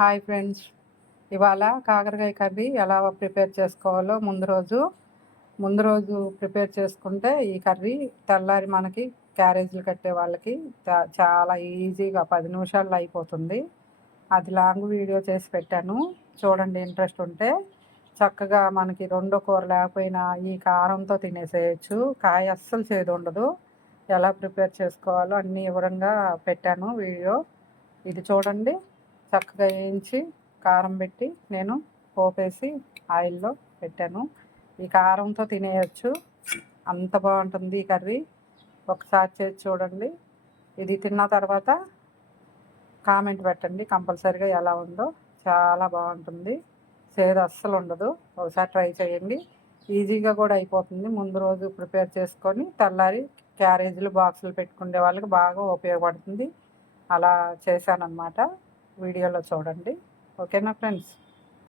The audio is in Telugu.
హాయ్ ఫ్రెండ్స్, ఇవాళ కాకరకాయ కర్రీ ఎలా ప్రిపేర్ చేసుకోవాలో ముందు రోజు ప్రిపేర్ చేసుకుంటే ఈ కర్రీ తెల్లారి మనకి క్యారేజీలు కట్టే వాళ్ళకి చాలా ఈజీగా 10 నిమిషాల్లో అయిపోతుంది. అది లాంగ్ వీడియో చేసి పెట్టాను, చూడండి. ఇంట్రెస్ట్ ఉంటే చక్కగా మనకి రెండో కూర లేకపోయినా ఈ కారంతో తినేసేయచ్చు. కాయ అస్సలు చేదు ఉండదు. ఎలా ప్రిపేర్ చేసుకోవాలో అన్నీ వివరంగా పెట్టాను వీడియో. ఇది చూడండి. చక్కగా వేయించి కారం పెట్టి నేను పోపేసి ఆయిల్లో పెట్టాను. ఈ కారంతో తినేయచ్చు, అంత బాగుంటుంది ఈ కర్రీ. ఒకసారి చేసి చూడండి. ఇది తిన్న తర్వాత కామెంట్ పెట్టండి కంపల్సరీగా ఎలా ఉందో. చాలా బాగుంటుంది, చేదు అస్సలు ఉండదు. ఒకసారి ట్రై చేయండి. ఈజీగా కూడా అయిపోతుంది. ముందు రోజు ప్రిపేర్ చేసుకొని తెల్లారి క్యారేజీలు బాక్సులు పెట్టుకునే వాళ్ళకి బాగా ఉపయోగపడుతుంది. అలా చేశానన్నమాట. వీడియోలో చూడండి. ఓకేనా ఫ్రెండ్స్?